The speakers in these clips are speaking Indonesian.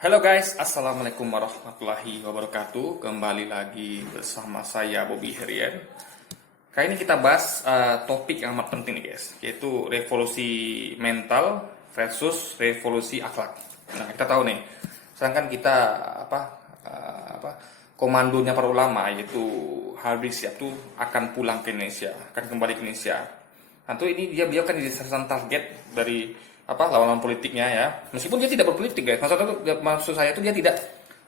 Halo guys, Assalamualaikum warahmatullahi wabarakatuh. Kembali lagi bersama saya Bobby Herian. Kali ini kita bahas topik yang amat penting nih guys, yaitu revolusi mental versus revolusi akhlak. Nah, kita tahu nih, sedangkan kita apa apa komandonya para ulama yaitu Habib Rizyaq tuh akan pulang ke Indonesia, akan kembali ke Indonesia. Tentu ini beliau kan jadi sasaran target dari lawan politiknya ya. Meskipun dia tidak berpolitik guys. Maksud saya itu dia tidak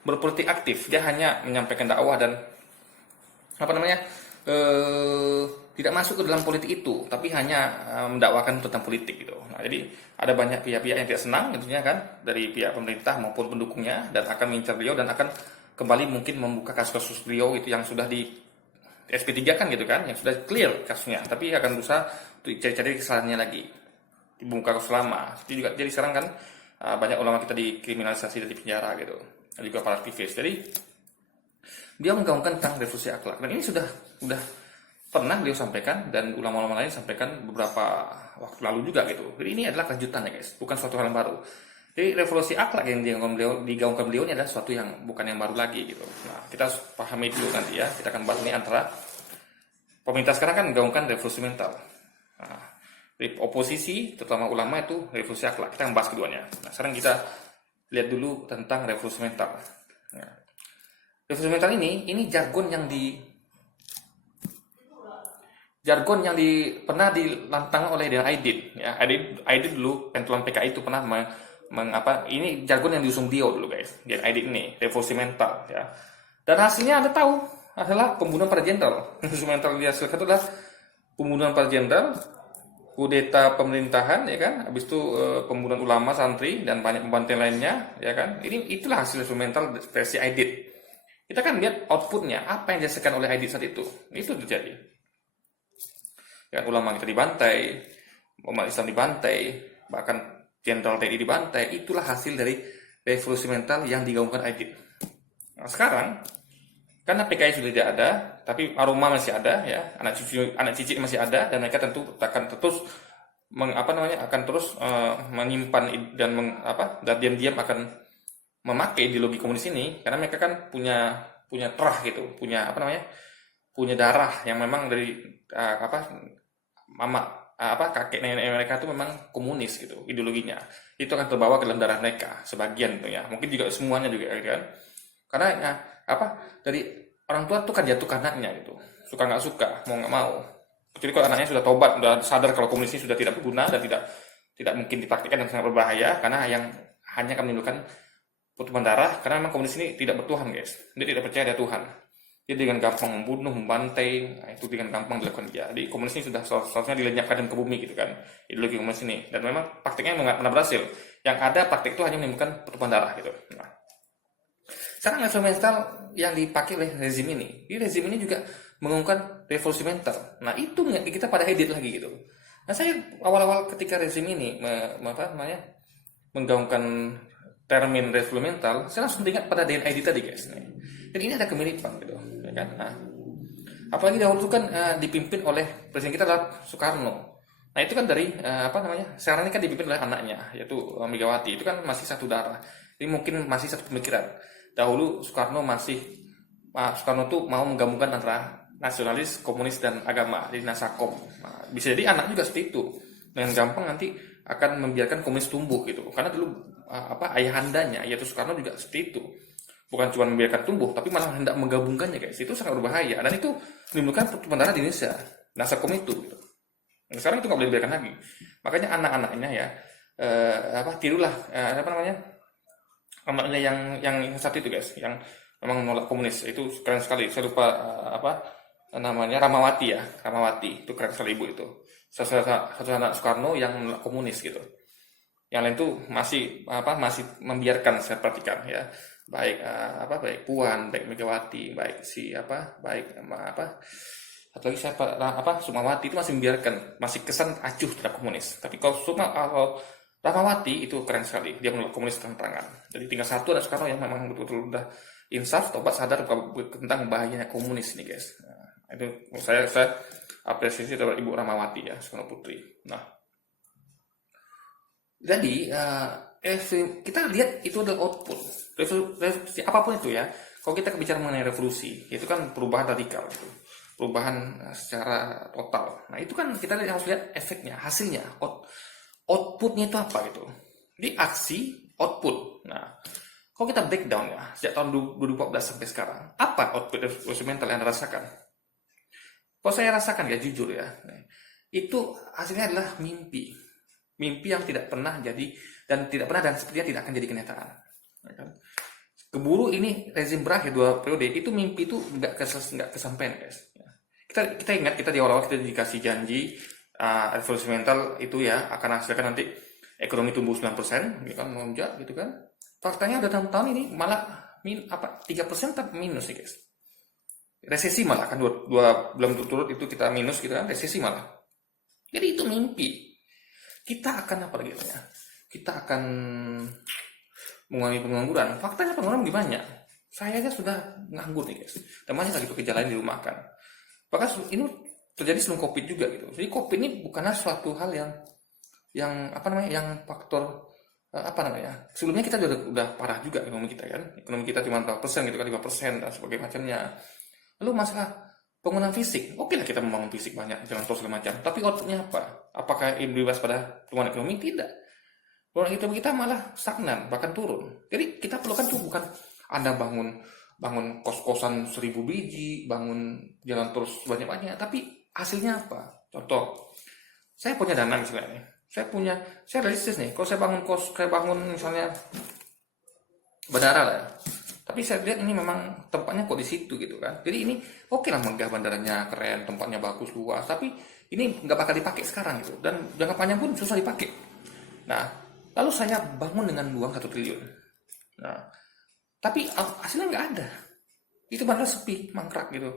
berpolitik aktif. Dia hanya menyampaikan dakwah dan tidak masuk ke dalam politik itu, tapi hanya mendakwakan tentang politik gitu. Nah, jadi ada banyak pihak-pihak yang tidak senang tentunya kan dari pihak pemerintah maupun pendukungnya dan akan mengincar beliau dan akan kembali mungkin membuka kasus-kasus beliau itu yang sudah di SP3 kan gitu kan, yang sudah clear kasusnya, tapi akan berusaha untuk cari-cari kesalahannya lagi dibuka selama. Jadi sekarang kan banyak ulama kita dikriminalisasi dan di penjara gitu, dan juga para aktivis. Jadi dia menggaungkan tentang revolusi akhlak dan ini sudah pernah beliau sampaikan dan ulama-ulama lain sampaikan beberapa waktu lalu juga gitu. Jadi ini adalah kelanjutan ya guys, bukan suatu hal yang baru. Jadi revolusi akhlak yang digaungkan beliau ini adalah suatu yang bukan yang baru lagi gitu. Nah, kita pahami dulu nanti ya. Kita akan bahas ini antara pemerintah sekarang kan menggaungkan revolusi mental. Nah, dari oposisi, terutama ulama itu revolusi akhlak. Kita akan bahas keduanya. Nah, sekarang kita lihat dulu tentang revolusi mental. Nah, revolusi mental ini jargon yang pernah dilantang oleh Dewan Aidit ya. Aidit dulu pentulan PKI itu pernah ini jargon yang diusung beliau dulu guys. Dewan Aidit ini revolusi mental ya. Dan hasilnya Anda tahu adalah pembunuhan para jenderal. Revolusi mental dihasilkan itu adalah pembunuhan para jenderal, kudeta pemerintahan ya kan, habis itu pembunuhan ulama, santri dan banyak pembantaian lainnya ya kan. Itulah hasil revolusi mental versi Aidit. Kita kan lihat outputnya apa yang dihasilkan oleh Aidit saat itu terjadi. Ya, ulama kita dibantai, umat Islam dibantai, bahkan jenderal TNI dibantai. Itulah hasil dari revolusi mental yang digaungkan Aidit. Nah, sekarang karena PKI sudah tidak ada, tapi aroma masih ada ya, anak cici masih ada dan mereka tentu akan terus menyimpan dan diam-diam akan memakai ideologi komunis ini karena mereka kan punya terah gitu, punya darah yang memang dari kakek nenek mereka itu memang komunis gitu ideologinya. Itu akan terbawa ke dalam darah mereka sebagian tuh ya, mungkin juga semuanya juga kan. Karena dari orang tua tuh kan jatuh ke anaknya gitu, suka nggak suka, mau nggak mau. Kecuali kalau anaknya sudah tobat, sudah sadar kalau komunis ini sudah tidak berguna dan tidak mungkin dipraktikkan dan sangat berbahaya karena yang hanya akan menimbulkan pertumpahan darah. Karena memang komunis ini tidak bertuhan guys, dia tidak percaya ada Tuhan. Dia dengan gampang membunuh, membantai, itu dengan gampang dilakukan dia. Jadi komunis ini sudah seharusnya dilenyapkan ke bumi gitu kan, ideologi komunis ini. Dan memang praktiknya nggak pernah berhasil. Yang ada praktik itu hanya menimbulkan pertumpahan darah gitu. Nah, sekarang revolusi mental yang dipakai oleh rezim ini juga mengumumkan revolusi mental. Nah itu kita pada edit lagi gitu. Nah saya awal-awal ketika rezim ini menggaungkan termin revolusi mental, saya langsung ingat pada DNID tadi guys. Dan ini ada kemiripan gitu, ya kan? Nah, apalagi dahulu kan dipimpin oleh presiden kita adalah Soekarno. Nah itu kan dari sekarang ini kan dipimpin oleh anaknya yaitu Megawati. Itu kan masih satu darah. Ini mungkin masih satu pemikiran. Dahulu Soekarno tuh mau menggabungkan antara nasionalis, komunis dan agama di Nasakom. Nah, bisa jadi anak juga seperti itu. Dengan gampang nanti akan membiarkan komunis tumbuh gitu. Karena dulu ayahandanya yaitu Soekarno juga seperti itu. Bukan cuma membiarkan tumbuh, tapi malah hendak menggabungkannya guys. Itu sangat berbahaya dan itu menimbulkan pertumpahan darah di Indonesia. Nasakom itu gitu. Nah, sekarang itu nggak boleh dibiarkan lagi. Makanya anak-anaknya ya tirulah anaknya yang satu itu guys, yang memang menolak komunis. Itu keren sekali. Saya lupa Ramawati ya. Ramawati itu keren sekali ibu itu. Satu anak Soekarno yang menolak komunis gitu. Yang lain tuh masih membiarkan. Saya perhatikan ya. Baik Puan, baik Megawati, baik atau lagi Sukmawati itu masih membiarkan, masih kesan acuh terhadap komunis. Tapi kalau Rahmawati itu keren sekali, dia menolak komunis terang-terangan. Jadi tinggal satu ada Soekarno yang memang betul-betul udah insaf, tobat, sadar tentang bahayanya komunis ini guys. Nah, itu saya apresiasi terhadap Ibu Rahmawati ya, Soekarno Putri. Nah, jadi kita lihat itu adalah output revolusi apapun itu ya. Kalau kita bicara mengenai revolusi, itu kan perubahan radikal gitu, perubahan secara total. Nah itu kan kita harus lihat efeknya, hasilnya, outputnya itu apa gitu. Jadi aksi, output. Nah kalau kita breakdown ya, sejak tahun 2014 sampai sekarang, apa output revolusi mental yang Anda rasakan? Kalau saya rasakan ya jujur ya, itu hasilnya adalah mimpi yang tidak pernah jadi dan sepertinya tidak akan jadi kenyataan. Keburu ini rezim berakhir 2 periode, itu mimpi itu nggak kesampaian guys. Kita ingat, kita di awal-awal kita dikasih janji revolusi mental itu ya akan hasilkan nanti ekonomi tumbuh 9%, gitu kan, melonjak gitu kan. Faktanya udah 6 tahun ini malah 3% tapi minus nih guys. Resesi malah kan 2 bulan turut itu kita minus gitu kan, resesi malah. Jadi itu mimpi. Kita akan apa lagi ya? Kita akan mengurangi pengangguran. Faktanya pengangguran gimana? Saya aja sudah nganggur nih guys. Dan banyak lagi pekerja lain di rumah kan. Bahkan ini terjadi sebelum COVID juga gitu. Jadi COVID ini bukanlah suatu hal yang faktor sebelumnya kita udah parah juga ekonomi kita kan. Ekonomi kita cuma 4% gitu kan, 5% dan sebagainya macamnya. Lalu masalah penggunaan fisik, oke lah kita membangun fisik banyak, jalan tol segala macam. Tapi outputnya apa? Apakah ini bebas pada pertumbuhan ekonomi? Tidak. Orang kita malah stagnan, bahkan turun. Jadi kita perlukan tuh bukan Anda bangun kos-kosan 1000 biji, bangun jalan terus banyak-banyak, tapi hasilnya apa? Contoh, saya punya dana misalnya nih. Saya realistis nih, kalau saya bangun misalnya bandara lah ya. Tapi saya lihat ini memang tempatnya kok di situ gitu kan. Jadi ini oke lah, megah, bandaranya keren, tempatnya bagus, luas, tapi ini nggak bakal dipakai sekarang gitu. Dan jangka panjang pun susah dipakai. Nah, lalu saya bangun dengan uang 1 triliun. Nah, tapi hasilnya nggak ada. Itu bandara sepi, mangkrak gitu.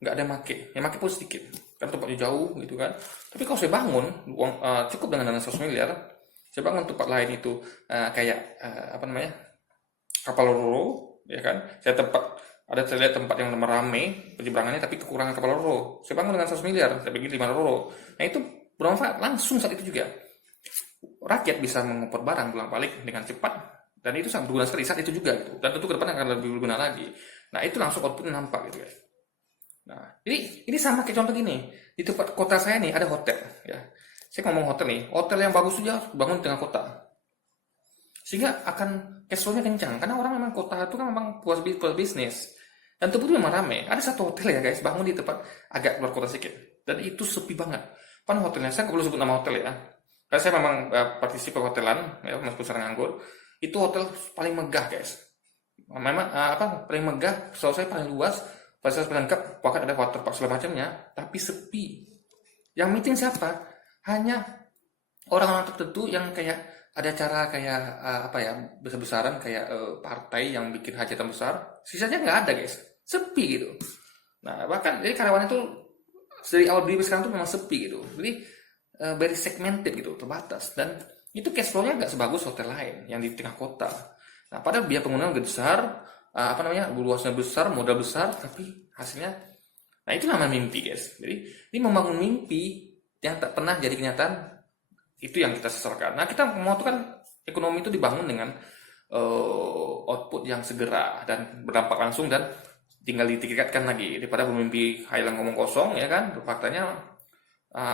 Nggak ada make. Yang make pun sedikit. Karena tempatnya jauh gitu kan. Tapi kalau saya bangun, uang cukup dengan dana 100 miliar, saya bangun tempat lain itu kapal Roro, ya kan. Saya lihat tempat yang merame penyeberangannya, tapi kekurangan kapal Roro. Saya bangun dengan 100 miliar, saya bikin 5 Roro. Nah itu bermanfaat langsung saat itu juga. Rakyat bisa mengimpor barang pulang balik dengan cepat, dan itu sangat berguna sekali saat itu juga gitu. Dan tentu ke depan akan lebih berguna lagi. Nah itu langsung outputnya nampak gitu guys. Nah ini sama kayak contoh gini, di tempat kota saya nih ada hotel ya. Saya ngomong hotel nih, hotel yang bagus saja bangun di tengah kota, sehingga akan cash flow-nya kencang. Karena orang memang kota itu kan memang puas bisnis, dan tempat itu memang ramai. Ada satu hotel ya guys, bangun di tempat agak keluar kota sedikit, dan itu sepi banget. Pan hotelnya, saya nggak perlu sebut nama hotel ya, karena saya memang partisip perhotelan ya, meskipun sekarang nganggur. Itu hotel paling megah guys. Memang paling megah, setahu saya paling luas, fasilitas paling lengkap, bahkan ada waterpark segala macamnya, tapi sepi. Yang meeting siapa? Hanya orang-orang tertentu yang kayak ada acara kayak besar-besaran kayak partai yang bikin hajatan besar. Sisanya nggak ada guys, sepi gitu. Nah bahkan jadi karyawan itu dari awal beli sekarang tuh memang sepi gitu. Jadi very segmented gitu, terbatas, dan itu cash flow-nya nggak sebagus hotel lain yang di tengah kota. Nah, padahal biaya penggunaan gede besar, luasnya besar, modal besar, tapi hasilnya, nah itu namanya mimpi guys. Jadi ini membangun mimpi yang tak pernah jadi kenyataan, itu yang kita sesalkan. Nah kita mau tuh kan ekonomi itu dibangun dengan output yang segera dan berdampak langsung, dan tinggal ditingkatkan lagi daripada bermimpi hilang ngomong kosong ya kan. Faktanya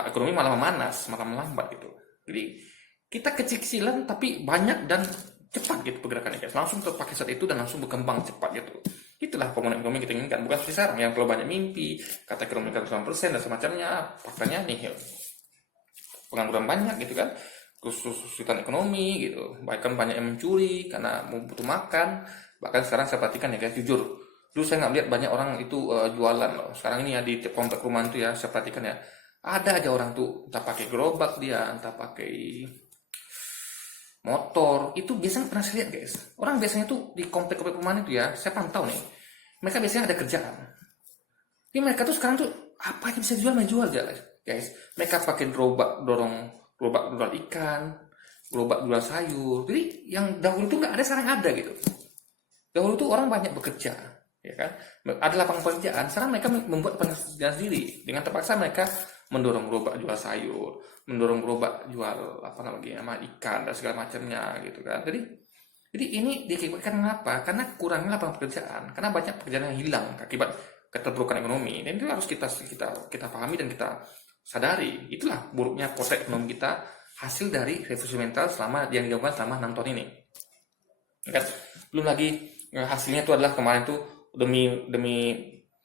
ekonomi malah memanas, malah melambat gitu. Jadi kita kecil-kecilan tapi banyak dan cepat gitu pergerakannya guys. Langsung terpakai saat itu dan langsung berkembang cepat gitu. Itulah pembangunan ekonomi kita inginkan. Bukan seperti sekarang yang terlalu banyak mimpi, kata ekonomi 9% dan semacamnya, faktanya nihil. Pengangguran banyak gitu kan, kesulitan ekonomi gitu. Bahkan banyak yang mencuri karena mau butuh makan. Bahkan sekarang saya perhatikan ya guys, jujur, dulu saya nggak lihat banyak orang itu jualan loh. Sekarang ini ya di komplek perumahan itu ya, saya perhatikan ya, ada aja orang tuh entah pakai gerobak dia, entah pakai motor. Itu biasanya pernah saya lihat guys. Orang biasanya tuh di komplek perumahan itu ya, saya pantau nih, mereka biasanya ada kerjaan. Jadi mereka tuh sekarang tuh apa aja bisa jual aja guys. Mereka pakai gerobak jual ikan, gerobak jual sayur. Jadi yang dahulu tuh nggak ada, sekarang ada gitu. Dahulu tuh orang banyak bekerja, ya kan, ada lapangan pekerjaan. Sekarang mereka membuat pekerjaan sendiri. Dengan terpaksa mereka mendorong gerobak jual sayur, mendorong gerobak jual apa namanya ikan dan segala macamnya gitu kan. Jadi ini diakibatkan kenapa? Karena kurangnya lapangan pekerjaan, karena banyak pekerjaan yang hilang akibat keterpurukan ekonomi. Dan itu harus kita pahami dan kita sadari. Itulah buruknya potret ekonomi kita hasil dari revolusi mental yang dilakukan selama 6 tahun ini. Kan? Belum lagi hasilnya itu adalah kemarin tuh demi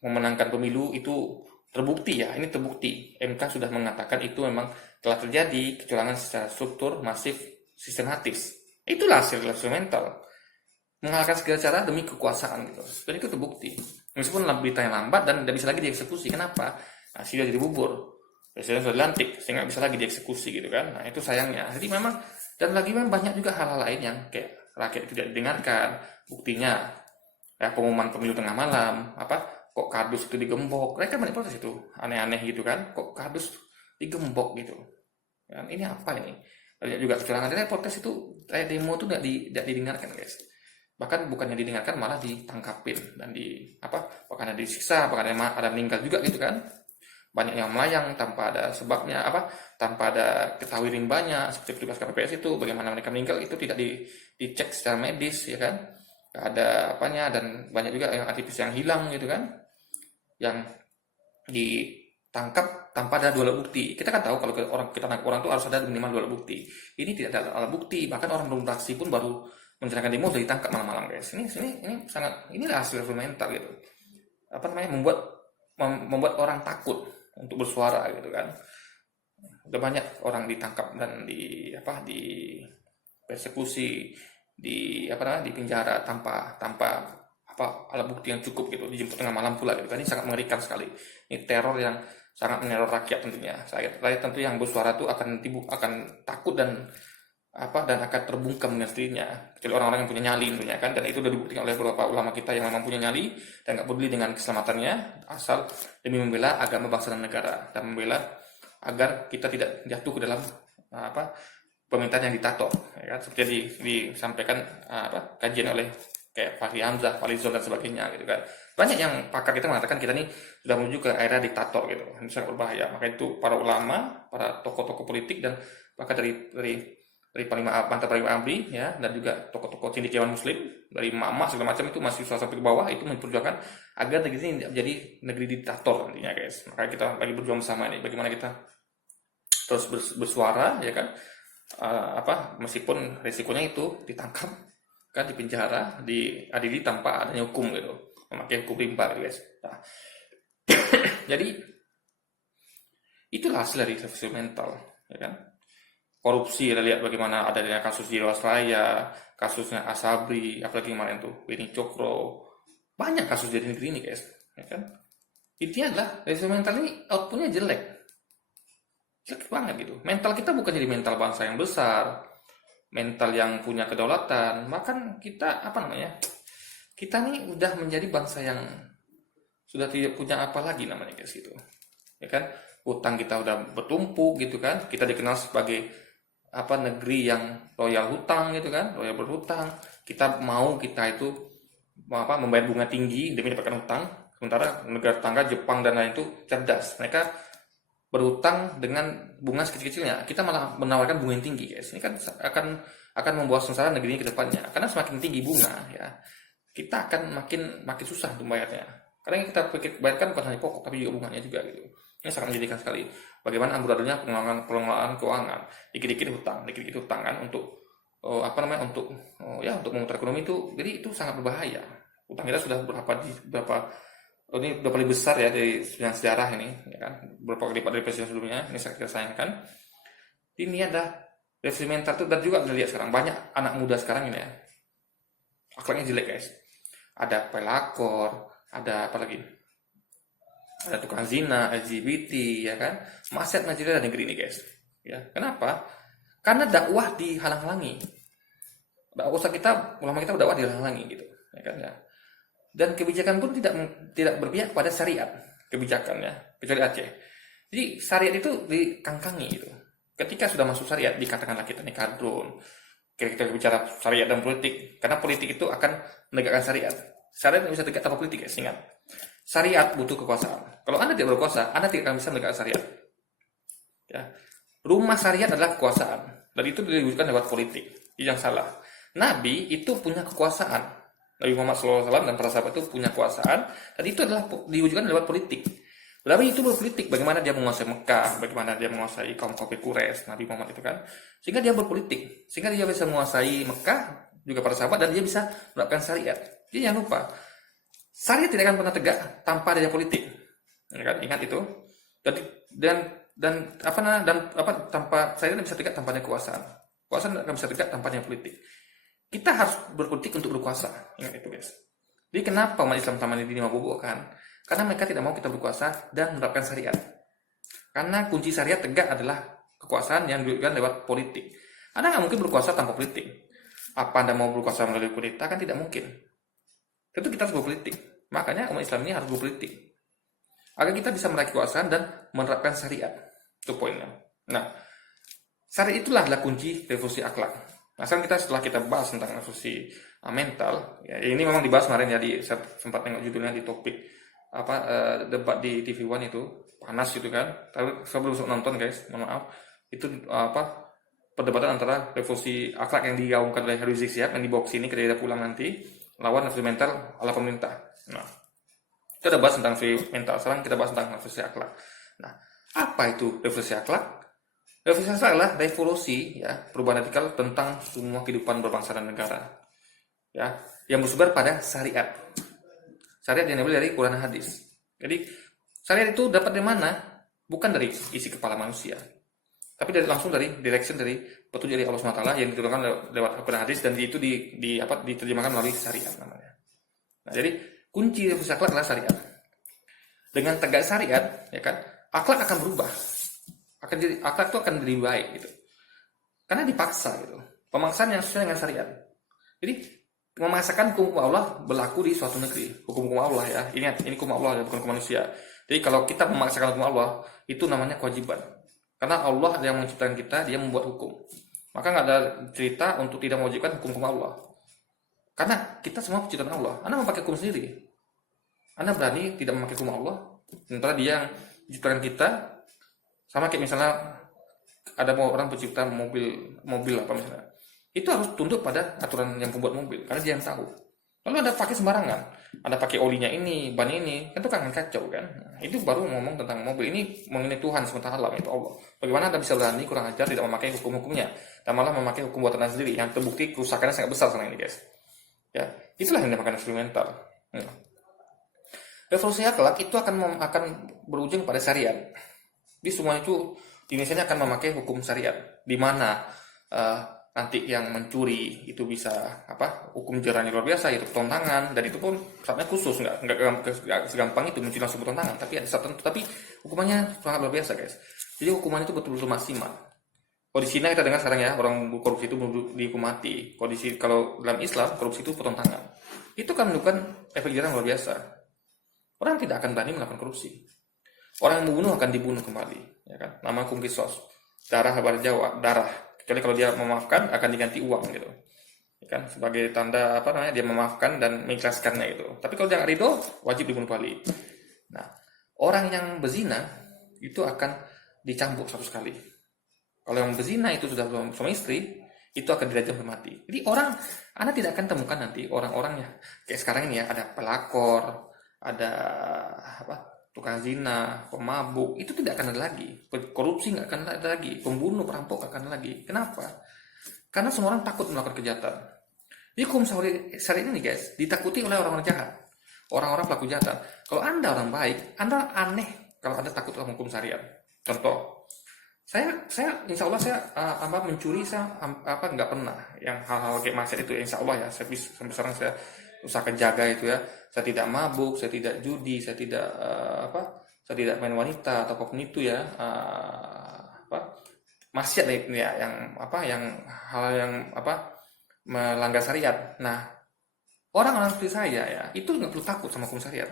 memenangkan pemilu itu terbukti ya, ini terbukti. MK sudah mengatakan itu memang telah terjadi kecurangan secara struktur, masif, sistematis. Itulah hasil revolusi mental. Mengalahkan segala cara demi kekuasaan gitu. Dan itu terbukti. Meskipun beritanya lambat dan tidak bisa lagi dieksekusi. Kenapa? Nah, sudah jadi bubur. Presiden sudah dilantik, sehingga bisa lagi dieksekusi gitu kan. Nah, itu sayangnya. Jadi memang, dan lagi memang banyak juga hal-hal lain yang kayak rakyat tidak didengarkan. Buktinya, ya, pengumuman pemilu tengah malam, kok kardus itu digembok. Mereka banyak protes itu, aneh-aneh gitu kan. Kok kardus digembok gitu. Kan, ini apa ini? Banyak juga kecurangan. Jadi protes itu, demo itu tidak didengarkan guys. Bahkan bukannya didengarkan malah ditangkapin dan bahkan ada disiksa, bahkan ada meninggal juga gitu kan. Banyak yang melayang tanpa ada sebabnya, tanpa ada ketahui rimbanya, seperti petugas KPPS itu bagaimana mereka meninggal itu tidak dicek secara medis ya kan. Ada apanya, dan banyak juga yang aktivis yang hilang gitu kan, yang ditangkap tanpa ada dua alat bukti. Kita kan tahu kalau kita nangkap orang itu harus ada minimal dua alat bukti. Ini tidak ada alat bukti, bahkan orang belum beraksi pun baru menjalankan demo sudah ditangkap malam-malam guys. Ini sangat, inilah hasil mental gitu. Membuat orang takut untuk bersuara gitu kan. Udah banyak orang ditangkap dan di persekusi, di penjara tanpa alat bukti yang cukup gitu, dijemput tengah malam pula gitu kan. Ini sangat mengerikan sekali. Ini teror yang sangat meneror rakyat tentunya. Rakyat tentu yang bersuara itu akan takut dan akan terbungkam dengan sendirinya, kecuali orang-orang yang punya nyali tentunya kan. Dan itu sudah dibuktikan oleh beberapa ulama kita yang memang punya nyali dan nggak peduli dengan keselamatannya, asal demi membela agama, bangsa dan negara, dan membela agar kita tidak jatuh ke dalam pemerintahan yang ditato ya kan? Seperti disampaikan kajian oleh kayak Fahri Hamzah, Fadlizon dan sebagainya gitu kan. Banyak yang pakar kita mengatakan kita ini sudah menuju ke era diktator gitu. Ini sangat berbahaya. Maka itu para ulama, para tokoh-tokoh politik, dan bahkan dari mantan Panglima ABRI ya, dan juga tokoh-tokoh cendekiawan muslim dari mama segala macam itu masih sampai ke bawah, itu memperjuangkan agar negeri ini tidak menjadi negeri diktator nantinya guys. Maka kita lagi berjuang bersama ini, bagaimana kita terus bersuara ya kan, meskipun resikonya itu ditangkap kan, di penjara, diadili tanpa adanya hukum gitu, memakai hukum rimba gitu guys. Nah, jadi itulah hasil dari revolusi mental ya kan. Korupsi, kita lihat bagaimana adanya kasus Jiwasraya, kasusnya Asabri, apalagi kemarin tuh Beni Cokro, banyak kasus di negeri ini guys ya kan. Intinya adalah revolusi mental ini outputnya jelek banget gitu. Mental kita bukan jadi mental bangsa yang besar, mental yang punya kedaulatan, bahkan kita kita nih udah menjadi bangsa yang sudah tidak punya apa lagi namanya guys gitu ya kan. Utang kita udah bertumpuk gitu kan, kita dikenal sebagai negeri yang royal hutang gitu kan, royal berhutang. Kita itu membayar bunga tinggi demi mendapatkan hutang, sementara negara tetangga Jepang dan lain itu cerdas, mereka berhutang dengan bunga sekecil-kecilnya, kita malah menawarkan bunga yang tinggi guys. Ini kan akan membawa sengsara negeri ini ke depannya, karena semakin tinggi bunga ya, kita akan makin susah untuk membayarnya, karena yang kita bayarkan bukan hanya pokok tapi juga bunganya juga gitu. Ini sangat menyedihkan sekali. Bagaimana amburadulnya pengelolaan keuangan, dikit-dikit hutang kan untuk untuk memutar ekonomi itu. Jadi itu sangat berbahaya. Utang kita sudah ini udah paling besar ya dari sejarah ini ya kan, berapa kali lipat dari presiden sebelumnya. Ini saya sayangkan. Ini ada revolusi mental itu, dan juga kita lihat sekarang banyak anak muda sekarang ini ya, akhlaknya jelek guys. Ada pelakor, ada apa lagi? Ada tukang zina, LGBT ya kan, maksiat material negeri ini guys ya. Kenapa? Karena dakwah dihalang-halangi, ulama kita dakwah dihalang-halangi gitu ya kan ya. Dan kebijakan pun tidak berpihak pada syariat kebijakannya, kecuali Aceh. Jadi syariat itu dikangkangi gitu. Ketika sudah masuk syariat, dikatakanlah kita nih kadrun, kita bicara syariat dan politik, karena politik itu akan menegakkan syariat. Syariat tidak bisa tegak tanpa politik guys, ingat. Syariat butuh kekuasaan. Kalau Anda tidak berkuasa, Anda tidak akan bisa menegakkan syariat. Ya. Rumah syariat adalah kekuasaan, dan itu diwujudkan lewat politik. Itu yang salah. Nabi itu punya kekuasaan. Nabi Muhammad SAW dan para sahabat itu punya kekuasaan, dan itu adalah diwujudkan lewat politik. Nabi itu berpolitik, bagaimana dia menguasai Mekah, bagaimana dia menguasai kaum kafir Quraisy, Nabi Muhammad itu kan. Sehingga dia berpolitik, sehingga dia bisa menguasai Mekah, juga para sahabat, dan dia bisa menerapkan syariat. Jadi jangan lupa, syariat tidak akan pernah tegak tanpa adanya politik. Ya kan? Ingat itu. Dan tanpa syariat bisa tegak tanpa adanya kekuasaan. Kekuasaan tidak akan bisa tegak tanpa adanya politik. Kita harus berpolitik untuk berkuasa. Ingat itu, guys. Jadi kenapa umat Islam selama ini dimabukkan? Karena mereka tidak mau kita berkuasa dan menerapkan syariat. Karena kunci syariat tegak adalah kekuasaan yang dilakukan lewat politik. Anda nggak mungkin berkuasa tanpa politik. Apa Anda mau berkuasa melalui kudeta? Kan tidak mungkin. Tentu kita harus berpolitik. Makanya umat Islam ini harus berpolitik. Agar kita bisa meraih kekuasaan dan menerapkan syariat. Itu poinnya. Nah, syariat itulah adalah kunci revolusi akhlak. Nah, sekarang setelah kita bahas tentang revolusi mental, ya, ini memang dibahas kemarin ya, saya sempat tengok judulnya di topik debat di TV One itu panas gitu kan. Tapi saya belum nonton, guys, mohon maaf. Itu perdebatan antara revolusi akhlak yang digaungkan oleh Rizik Syihab yang dibawa sini ketika dia pulang nanti lawan revolusi mental ala pemerintah. Nah, kita udah bahas tentang revolusi mental. Sekarang kita bahas tentang revolusi akhlak. Nah, apa itu revolusi akhlak? Revolusi akhlak adalah revolusi, ya, perubahan radikal tentang semua kehidupan berbangsa dan negara, ya, yang bersumber pada syariat. Syariat yang diambil dari Quran dan hadis. Jadi syariat itu dapat dari mana? Bukan dari isi kepala manusia, tapi langsung dari direction, dari petunjuk dari Allah SWT yang diturunkan lewat Quran hadis, dan itu diterjemahkan melalui syariat namanya. Nah, jadi kunci revolusi akhlak adalah syariat. Dengan tegak syariat, ya kan, akhlak akan berubah. Akhlak itu akan lebih baik gitu. Karena dipaksa gitu. Pemaksaan yang sesuai dengan syariat. Jadi memaksakan hukum Allah berlaku di suatu negeri. Hukum Allah, ya. Ingat, ini hukum Allah, ya, bukan hukum manusia. Jadi kalau kita memaksakan hukum Allah, itu namanya kewajiban. Karena Allah yang menciptakan kita, dia membuat hukum. Maka nggak ada cerita untuk tidak mewajibkan hukum Allah. Karena kita semua penciptaan Allah. Anda memakai hukum sendiri. Anda berani tidak memakai hukum Allah? Sementara dia yang menciptakan kita, sama kayak misalnya ada orang pencipta mobil apa misalnya. Itu harus tunduk pada aturan yang pembuat mobil, karena dia yang tahu. Lalu Anda pakai sembarangan, Anda pakai olinya ini, ban ini, kan itu kan kacau kan. Nah, itu baru ngomong tentang mobil. Ini mengenai Tuhan semesta alam, itu Allah. Bagaimana Anda bisa berani kurang ajar tidak memakai hukum-hukumnya, dan malah memakai hukum buatan Anda sendiri yang terbukti kerusakannya sangat besar sekarang ini, guys. Ya, itulah yang dinamakan eksperimental. Revolusi akhlak itu akan berujung pada syariat. Jadi semua itu Indonesia akan memakai hukum syariat, di mana nanti yang mencuri itu bisa hukum jerahnya luar biasa, yaitu potong tangan, dan itu pun syaratnya khusus, nggak segampang itu mencuri langsung potong tangan, tapi ada syarat tertentu, tapi hukumannya sangat luar biasa, guys. Jadi hukumannya itu betul-betul maksimal. Kalau di Cina kita dengar sekarang ya, orang korupsi itu dihukum mati. Kalau dalam Islam korupsi itu potong tangan. Itu kan menunjukkan efek jerah luar biasa. Orang tidak akan berani melakukan korupsi. Orang yang membunuh akan dibunuh kembali, ya kan? Nama hukum kisos, darah berjawab darah. Kecuali kalau dia memaafkan akan diganti uang gitu, ya kan? Sebagai tanda dia memaafkan dan mengikhlaskannya itu. Tapi kalau dia nggak ridho, wajib dibunuh kembali. Nah, orang yang berzina itu akan dicambuk 100 kali. Kalau yang berzina itu sudah suami istri, itu akan dirajam mati. Jadi Anda tidak akan temukan nanti orang-orangnya kayak sekarang ini ya, ada pelakor, ada tukang zina, pemabuk, itu tidak akan ada lagi. Korupsi nggak akan ada lagi. Pembunuh, perampok nggak akan ada lagi. Kenapa? Karena semua orang takut melakukan kejahatan. Jadi hukum syariat ini, guys, ditakuti oleh orang-orang jahat, orang-orang pelaku kejahatan. Kalau Anda orang baik, Anda aneh kalau Anda takut sama hukum syariat. Contoh, saya insya Allah saya mencuri, saya nggak pernah yang hal-hal kayak maksiat itu, insya Allah ya, saya bisa sampai sekarang saya usahakan jaga itu ya. Saya tidak mabuk, saya tidak judi, saya tidak main wanita atau apapun itu ya. Maksiat ya, yang hal yang melanggar syariat. Nah, orang-orang seperti saya ya, itu nggak perlu takut sama hukum syariat.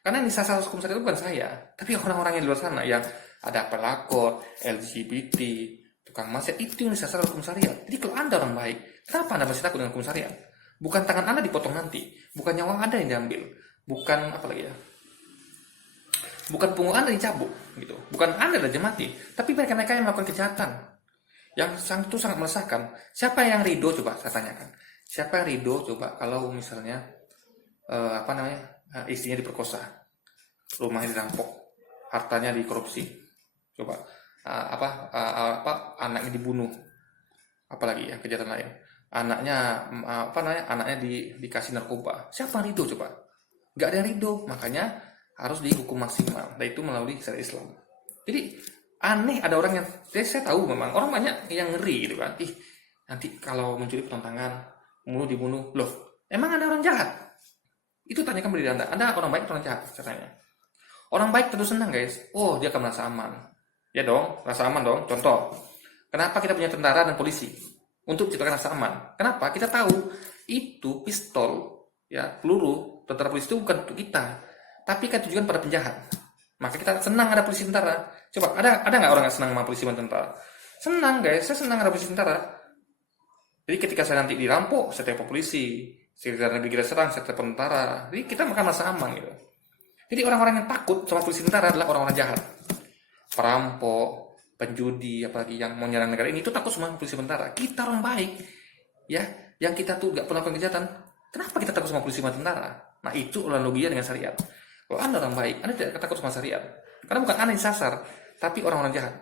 Karena yang disasar hukum syariat itu bukan saya, tapi orang-orang yang di luar sana yang ada pelakor, LGBT, tukang maksiat, itu yang disasar hukum syariat. Jadi kalau Anda orang baik, kenapa Anda masih takut dengan hukum syariat? Bukan tangan Anda dipotong nanti, bukan nyawa Anda yang diambil, bukan Bukan pungut Anda dicabut gitu. Bukan Anda Raja mati, tapi mereka-mereka yang melakukan kejahatan. Yang sangat meresahkan. Siapa yang ridho coba saya tanyakan. Siapa yang ridho coba kalau misalnya istrinya diperkosa, rumahnya dirampok, hartanya dikorupsi, coba anaknya dibunuh, apalagi ya kejahatan lain, anaknya dikasih narkoba, siapa yang ridho coba? Nggak ada yang ridho, makanya harus dihukum maksimal, dan itu melalui syariat Islam. Jadi aneh ada orang yang, saya tahu memang orang banyak yang ngeri gitu kan, nanti kalau mencuri pertentangan, dibunuh, loh emang ada orang jahat? Itu tanyakan pada diri Anda orang baik atau orang jahat caranya? Orang baik tentu senang guys, dia akan merasa aman. Ya dong, rasa aman dong. Contoh, kenapa kita punya tentara dan polisi? Untuk menciptakan rasa aman. Kenapa? Kita tahu itu pistol, ya peluru, tentara polisi itu bukan untuk kita, tapi kan tujuan pada penjahat. Maka kita senang ada polisi tentara. Coba, ada nggak orang yang senang sama polisi dan tentara? Senang guys, saya senang ada polisi tentara. Jadi ketika saya nanti dirampok, saya telepon polisi. Sekiranya negeri kita serang, saya telepon tentara. Jadi kita makan merasa aman gitu. Jadi orang-orang yang takut sama polisi tentara adalah orang-orang jahat. Perampok, penjudi, apalagi yang mau nyerang negara ini, itu takut sama polisi tentara. Kita orang baik, ya, yang kita tuh gak pernah melakukan kejahatan. Kenapa kita takut sama polisi dan tentara? Nah itu analoginya dengan syariat. Kalau Anda orang baik, Anda tidak takut sama syariat. Karena bukan Anda yang disasar, tapi orang-orang jahat.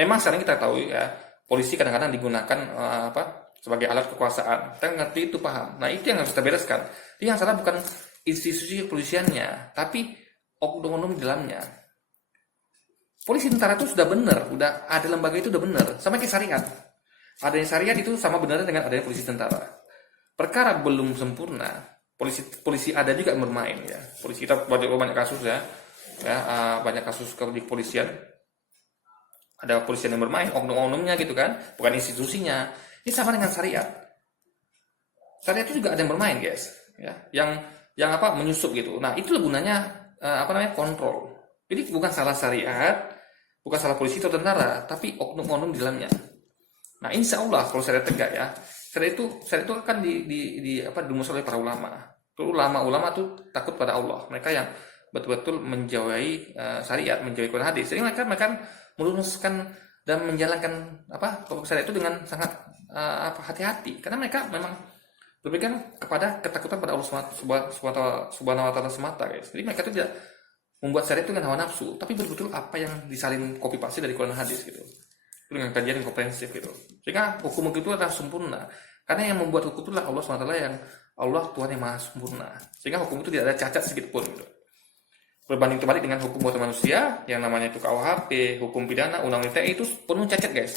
Memang sekarang kita tahu ya, polisi kadang-kadang digunakan sebagai alat kekuasaan. Kita ngerti itu, paham. Nah itu yang harus kita bereskan. Jadi yang salah bukan institusi kepolisiannya, tapi oknum-oknum di dalamnya. Polisi tentara itu sudah benar, udah ada lembaga itu udah benar, sama kayak syariat. Adanya syariat itu sama benarnya dengan adanya polisi tentara. Perkara belum sempurna, polisi ada juga yang bermain ya. Polisi kita banyak kasus ya, banyak kasus di kepolisian. Ada polisian yang bermain, oknum-oknumnya gitu kan, bukan institusinya. Ini sama dengan syariat. Syariat itu juga ada yang bermain guys, ya, yang menyusup gitu. Nah itulah gunanya kontrol. Jadi bukan salah syariat, bukan salah polisi atau tentara, tapi oknum-oknum di dalamnya. Nah insya Allah kalau syariat tegak ya, syariat itu akan dirumuskan oleh para ulama. Ulama tuh takut pada Allah. Mereka yang betul-betul menjauhi syariat, menjauhi Quran hadis. Jadi mereka meluruskan dan menjalankan syariat itu dengan sangat hati-hati, karena mereka memang berpegang kepada ketakutan pada Allah Subhanahu wa Ta'ala semata guys. Jadi mereka itu tidak membuat syariat itu dengan hawa nafsu, tapi betul-betul apa yang disalin copy paste dari Quran hadis gitu, dengan kajian yang komprehensif gitu, sehingga hukum itu adalah sempurna. Karena yang membuat hukum itu adalah Allah SWT, yang Allah Tuhan yang maha sempurna, sehingga hukum itu tidak ada cacat sedikit pun gitu. Berbanding terbalik dengan hukum buatan manusia yang namanya itu KUHP, hukum pidana, undang-undang ITE itu penuh cacat guys.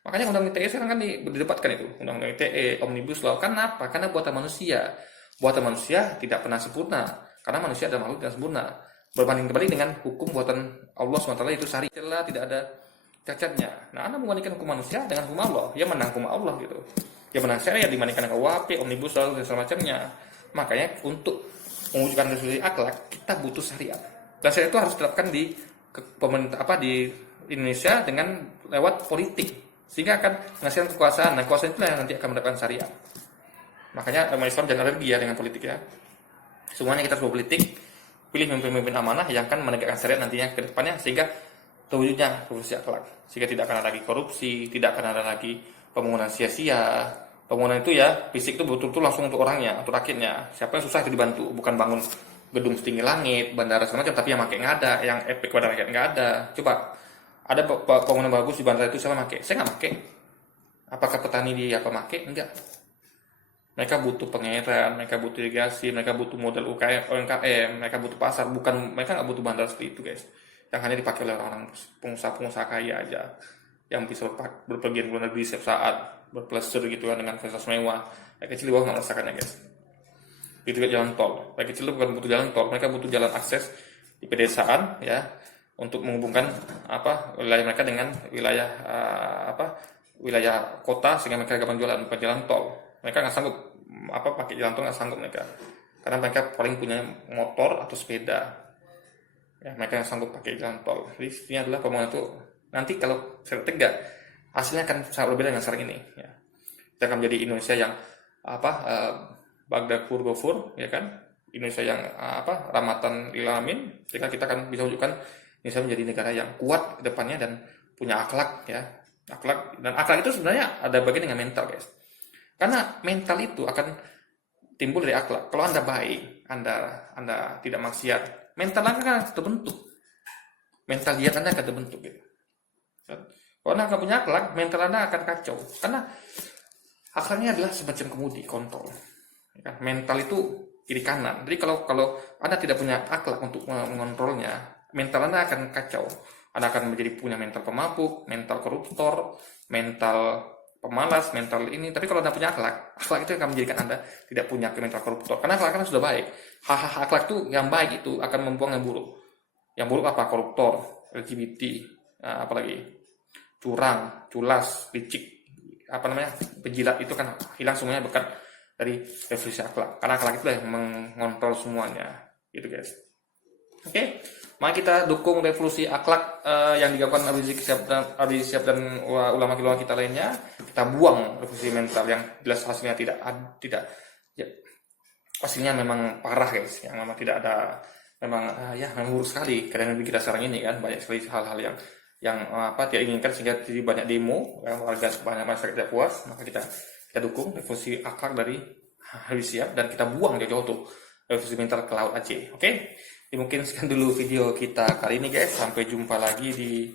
Makanya undang-undang ITE sekarang kan didebatkan itu, undang-undang ITE, omnibus law. Kenapa? Karena buatan manusia tidak pernah sempurna, karena manusia adalah makhluk yang sempurna. Berbanding terbalik dengan hukum buatan Allah SWT itu syariat, tidak ada cacatnya. Nah Anda membandingkan hukum manusia dengan hukum Allah, ya menang hukum Allah gitu, ya menang syariat dibandingkan dengan KUHP, omnibus law dan semacamnya. Makanya untuk mewujudkan resolusi akhlak, kita butuh syariat. Dan syariat itu harus diterapkan di pemerintah di Indonesia dengan lewat politik, sehingga akan menghasilkan kekuasaan. Dan kekuasaan itulah yang nanti akan mendapatkan syariat. Makanya umat Islam jangan alergi ya dengan politik ya. Semuanya kita harus berpolitik, pilih pemimpin amanah yang akan menegakkan syariat nantinya ke depannya, sehingga terwujudnya revolusi akhlak. Sehingga tidak akan ada lagi korupsi, tidak akan ada lagi pembangunan sia-sia. Pembangunan itu ya, fisik itu betul-betul langsung untuk orangnya, untuk rakyatnya. Siapa yang susah itu dibantu, bukan bangun gedung setinggi langit, bandara semacam, tapi yang pakai nggak ada, yang epic pada rakyat nggak ada. Coba, ada bangunan bagus di bandara itu, siapa pakai? Saya nggak pakai. Apakah petani di pakai? Enggak. Mereka butuh pengairan, mereka butuh irigasi, mereka butuh modal UMKM, mereka butuh pasar, mereka nggak butuh bandara seperti itu guys. Yang hanya dipakai oleh orang pengusaha kaya aja, yang bisa berpergian ke luar negeri setiap saat, berpleasure gitu kan dengan fasilitas mewah. Rakyat kecil di bawah nggak merasakannya guys. Itu juga jalan tol. Rakyat kecil bukan butuh jalan tol, mereka butuh jalan akses di pedesaan ya, untuk menghubungkan wilayah mereka dengan wilayah wilayah kota, sehingga mereka gampang jualan, bukan jalan tol. Mereka nggak sanggup pakai jalan tol, nggak sanggup mereka, karena mereka paling punya motor atau sepeda ya, mereka yang sanggup pakai jalan tol. Jadi ini adalah pembangunan itu nanti kalau secara tegak hasilnya akan sangat berbeda dengan sekarang ini ya. Kita akan menjadi Indonesia yang Baghdad Gofur ya kan, Indonesia yang rahmatan lil alamin, sehingga kita akan bisa wujudkan Indonesia menjadi negara yang kuat ke depannya dan punya akhlak ya. Akhlak itu sebenarnya ada bagian dengan mental, guys. Karena mental itu akan timbul dari akhlak. Kalau Anda baik, Anda tidak maksiat, mental Anda akan terbentuk. Mental diet Anda akan terbentuk gitu. Kalau Anda akan punya akhlak, mental Anda akan kacau. Karena akhlaknya adalah semacam kemudi, kontrol. Ya, mental itu kiri kanan. Jadi kalau Anda tidak punya akhlak untuk mengontrolnya, mental Anda akan kacau. Anda akan menjadi punya mental pemabuk, mental koruptor, mental pemalas, mental ini. Tapi kalau Anda punya akhlak itu akan menjadikan Anda tidak punya mental koruptor. Karena akhlak Anda sudah baik. Akhlak itu yang baik itu akan membuang yang buruk. Yang buruk apa? Koruptor, LGBT, apalagi curang, culas, licik, penjilat itu kan hilang semuanya berkat dari revolusi akhlak. Karena akhlak itu yang mengontrol semuanya, gitu guys. Oke, mari kita dukung revolusi akhlak yang dilakukan Habib Rizik dan ulama-ulama kita lainnya. Kita buang revolusi mental yang jelas hasilnya tidak ya, hasilnya memang parah guys, yang memang tidak ada, memang memang buruk sekali keadaan kita sekarang ini kan, banyak sekali hal-hal yang tidak inginkan sehingga jadi banyak demo, warga banyak masyarakat tidak puas. Maka kita dukung revolusi akhlak dari Habib Rizik dan kita buang jauh-jauh tuh revolusi mental ke laut Aceh. Oke? Jadi mungkin sekian dulu video kita kali ini guys. Sampai jumpa lagi di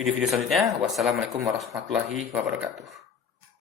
video-video selanjutnya. Wassalamualaikum warahmatullahi wabarakatuh.